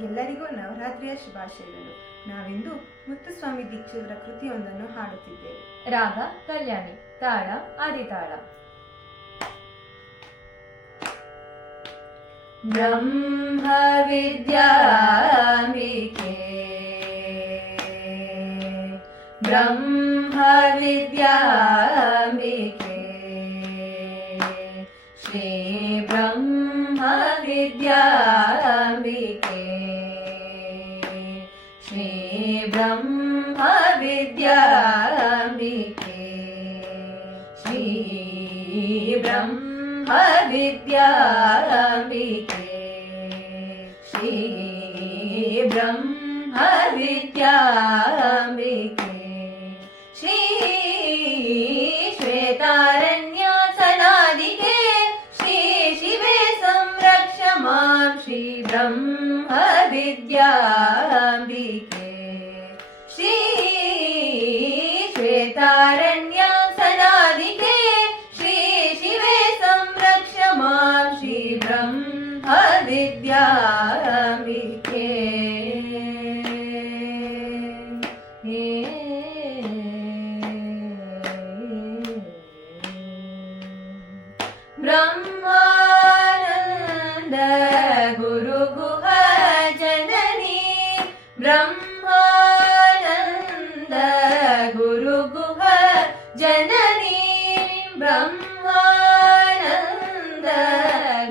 ಎಲ್ಲರಿಗೂ ನವರಾತ್ರಿಯ ಶುಭಾಶಯಗಳು. ನಾವಿಂದು ಮುತ್ತುಸ್ವಾಮಿ ದೀಕ್ಷಿತರ ಕೃತಿಯೊಂದನ್ನು ಹಾಡುತ್ತಿದ್ದೇವೆ. ರಾಗ ಕಲ್ಯಾಣಿ, ತಾಳ ಆದಿತಾಳ. ಬ್ರಹ್ಮ ವಿದ್ಯಾಮಿಕೆ, ಬ್ರಹ್ಮ ವಿದ್ಯಾಮಿಕೆ, ಶ್ರೀ ಬ್ರಹ್ಮ ವಿದ್ಯಾಮಿಕೆ, ಶ್ರೀ ಬ್ರಹ್ಮ ವಿದ್ಯಾಮಿಕೆ, ಶ್ರೀ ಬ್ರಹ್ಮ ವಿದ್ಯಾಮಿಕೆ, ಶ್ರೀ ಬ್ರಹ್ಮ ವಿದ್ಯಾಮಿಕೆ, ಶ್ರೀ ಶ್ವೇತಾರಣ್ಯಾಸನಾದಿಕೆ, ಶ್ರೀ ಶಿವೆ ಸಂರಕ್ಷ ಮಾಂ, ಶ್ರೀ ಬ್ರಹ್ಮ ವಿದ್ಯಾಮಿಕೆ, ಶ್ರೀ ಶ್ವೇತಾರಣ್ಯಾಸನಾದಿಕೆ, ಶ್ರೀ ಶಿವೆ ಸಂರಕ್ಷ ಮಾಂ, ಶ್ರೀ ಬ್ರಹ್ಮ ವಿದ್ಯಾಮಿಕೆ. ಬ್ರಹ್ಮಾನಂದ ಗುರುಗುಹ ಜನನಿ, ಬ್ರಹ್ಮಾನಂದ ಗುರುಗುಹ ಜನನಿ, ಬ್ರಹ್ಮಾನಂದ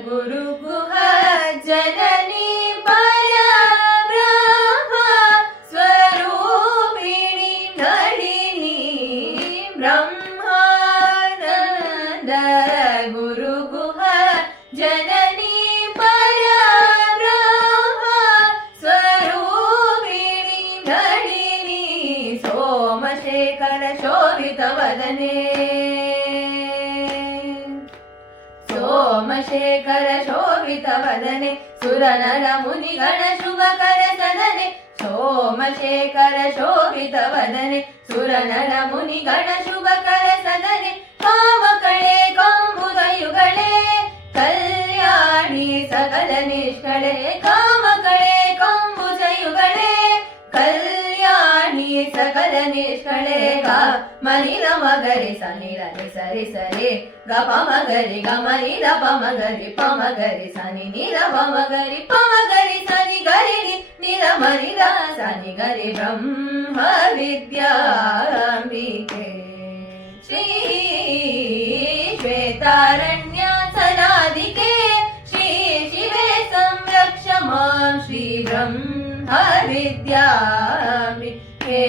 ಗುರುಗುಹ ಜನನಿ, ಪರಬ್ರಹ್ಮ ಸ್ವರೂಪಿಣಿ ನಳಿನಿ, ಬ್ರಹ್ಮಾನಂದ ಗುರುಗುಹ ಜನನಿ, ಪರಬ್ರಹ್ಮ ಸ್ವರೂಪಿಣಿ ನಳಿನಿ, ಸೋಮಶೇಖರ ಶೋಭಿತ ವದನೆ, ಸೋಮಶೇಖರ ಶೋಭಿತ ವದನೆ, ಸುರನರ ಮುನಿಗಣ ಶುಭಕರ ಸದನೆ, ಸೋಮಶೇಖರ ಶೋಭಿತ ವದನೆ, ಸುರನರ ಮುನಿಗಣ ಶುಭಕರ ಸದನೆ, ಕಾಮಕಳೆ ಕಾಂಬುದಯುಗಳೇ, ಕಲ್ಯಾಣಿ ಸಕಲ ನಿಷ್ಕಳೆ, ಕಾಮಕಳೆ ಕಾಂಬುಜಯುಗಳೇ, ಕಲ್ಯಾಣಿ ಸಕಲ ನಿಷ್ಕಳೆ, ಗ ಮನಿಲ ಮಗರಿ ಸನಿಲ ನಿ ಸರಿ ಸರಿ, ಗ ಪಮಗರಿ ಗ ಮನಿಲ ಪಮಗರಿ ಪಮಗರಿ ಸನಿ ನಿರ ಪಮಗರಿ ಪಮಗರಿ ಸನಿ ಗರಿ ನಿ ನಿರ ಮನಿಲ ಸನಿ ಗರಿ, ಬ್ರಹ್ಮ ವಿದ್ಯಾಮಿಕೆ, ಶ್ರೀ ಶ್ವೇತಾರಣ್ಯಾಸನಾದಿಕೆ, ಶ್ರೀ ಶಿವೆ ಸಂರಕ್ಷ ಮಾಂ, ಶ್ರೀ ಬ್ರಹ್ಮ ವಿದ್ಯಾಮಿಕೆ.